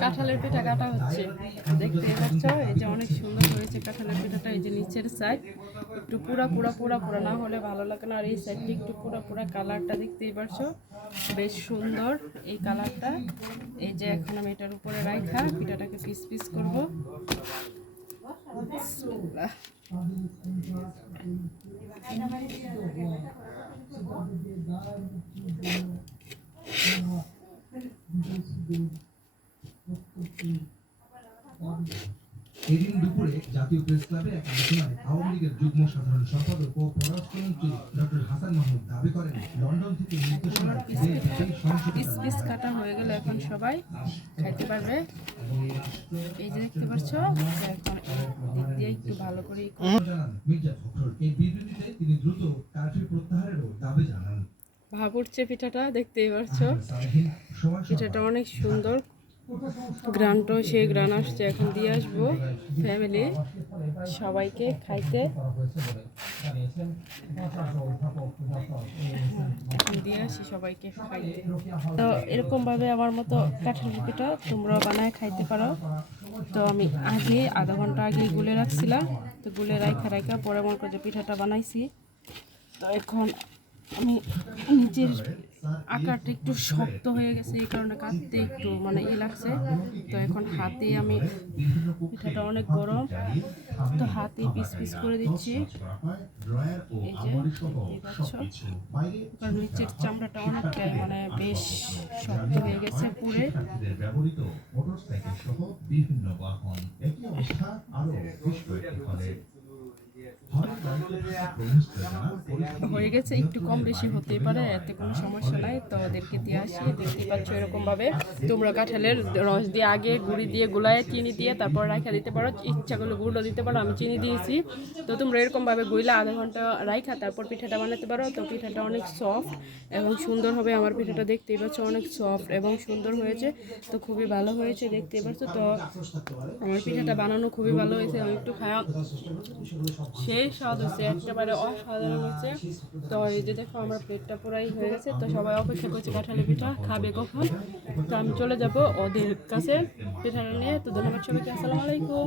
কাঁঠালের পিঠা কাটা হচ্ছে। দেখতে পাচ্ছ? এই যে অনেক সুন্দর হয়েছে কাঁঠালের পিঠাটা এই যে নিচের সাইড একটু পুরা পুরা পুরা পুরা। না হলে ভালো লাগে না। আর এই সাইডটা একটু পুরা পুরা কালারটা দেখতেই পারছ বেশ সুন্দর এই কালারটা এই যে এখন আমি এটার উপরে রাখা পিঠাটাকে পিস পিস করব। বিসমিল্লাহ। এদিন দুপুরে জাতীয় প্রেস ক্লাবে এক আলোচনায় আওয়ামী লীগের যুগ্ম সাধারণ সম্পাদক ও পররাষ্ট্রমন্ত্রী ডক্টর হাসান মাহমুদ দাবি করেন লন্ডন থেকে নির্দেশনা পিস পিস কাটা হয়ে গেলে এখন সবাই। খাইতে পারবে? এই যে দেখতে পাচ্ছ এখন দিক দিয়ে একটু ভালো করে মির্জা ফখরুল। এই বিবৃতিতে তিনি দ্রুত কার্ফিউ প্রত্যাহারেরও দাবি জানান। ভাব উঠছে পিঠাটা দেখতেই পারছ। পিঠাটা অনেক সুন্দর। গ্রানটাও সেই গ্রান আসছে, এখন দিয়ে আসব ফ্যামিলি সবাইকে খাইতে। দিয়ে আসি সবাইকে তো এরকম ভাবে আমার মতো কাঠের পিঠা তোমরাও বানায় খাইতে পারো। তো আমি আগে আধা ঘণ্টা আগে গুলে রাখছিলাম, তো গুলে রাখা রাখা পরে মনে করে যে পিঠাটা বানাইছি। তো এখন আমি নিচের আকারটা একটু শক্ত হয়ে গেছে, এই কারণে কাটতে একটু মানে ই লাগছে। তো এখন হাতে আমি পিঠাটা অনেক গরম, তো হাতে পিস পিস করে দিচ্ছি। কারণ নিচের চামড়াটা অনেকটাই মানে বেশ শক্ত হয়ে গেছে পুরে মোটরসাইকেল সহ বিভিন্ন বাহন, একই অবস্থা, আরও হয়ে গেছে, একটু কম বেশি হতেই পারে, এতে কোনো সমস্যা নাই, তো ওদেরকে দিয়ে আসি দেখতে পাচ্ছ এরকমভাবে তোমরা কাঁঠালের রস দিয়ে আগে গুঁড়ি দিয়ে গুলায় চিনি দিয়ে তারপর রাখা দিতে পারো, ইচ্ছা করলে গুঁড়ো দিতে পারো, আমি চিনি দিয়েছি। তো তোমরা এরকমভাবে গুইলা আধা ঘণ্টা রাখা তারপর পিঠাটা বানাতে পারো, তো পিঠাটা অনেক সফট এবং সুন্দর হবে, আমার পিঠাটা দেখতেই পাচ্ছ অনেক সফট এবং সুন্দর হয়েছে, তো খুবই ভালো হয়েছে, দেখতেই পাচ্ছ, তো আমার পিঠাটা বানানো খুবই ভালো হয়েছে, আমি একটু খাওয়া সেই হয়েছে একেবারে অসাধারণ হয়েছে তো এই যে দেখো, আমার প্লেটটা পুরাই হয়ে গেছে। তো সবাই অপেক্ষা করছে কাঁঠালি পিঠা খাবে কখন। তো আমি চলে যাব ওদের কাছে পিঠাটা নিয়ে। তো ধন্যবাদ সবাইকে, আসসালামু আলাইকুম।